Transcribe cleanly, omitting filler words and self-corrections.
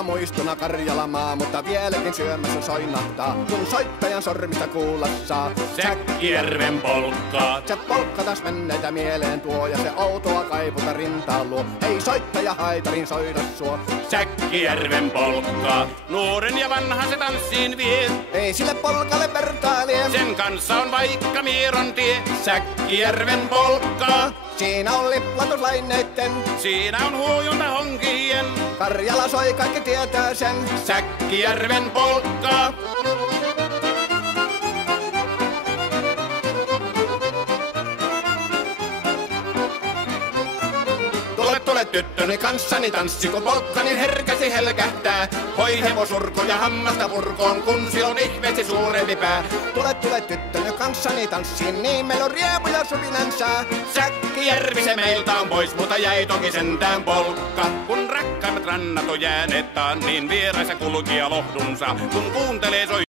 Kaukana muistona Karjalamaa, mutta vieläkin syömässä soinahtaa, kun soittajan sormista kuulla saa. Säkkijärven polkkaa. Se polkka taas menneitä mieleen tuo, ja se outoa kaiputa rintaan luo. Ei soittaja haitarin soida suo. Säkkijärven polkkaa. Nuoren ja vanhan se tanssiin vie. Ei sille polkalle vertailee. Sen kanssa on vaikka Mieron tie. Säkkijärven polkkaa. Siinä on liplatuslaineitten. Siinä on huojunta honkien. Karjala soi, kaikki tietää sen. Säkkijärven polkkaa. Tule tyttöni kanssani tanssi, kun polkkani herkäsi helkähtää. Hoi hevosurko ja hammasta purkoon, kun silloin ihmeesi suurempi pää. Tule tyttöni kanssani tanssiin, niin meillä on riepu ja supinansa. Säkkijärvi se meiltä on pois, mutta jäi toki sentään polkka. Kun rakkaimmat rannat on jääneet taan, niin vieraissa kulkija lohdunsa, kun kuuntelee soi.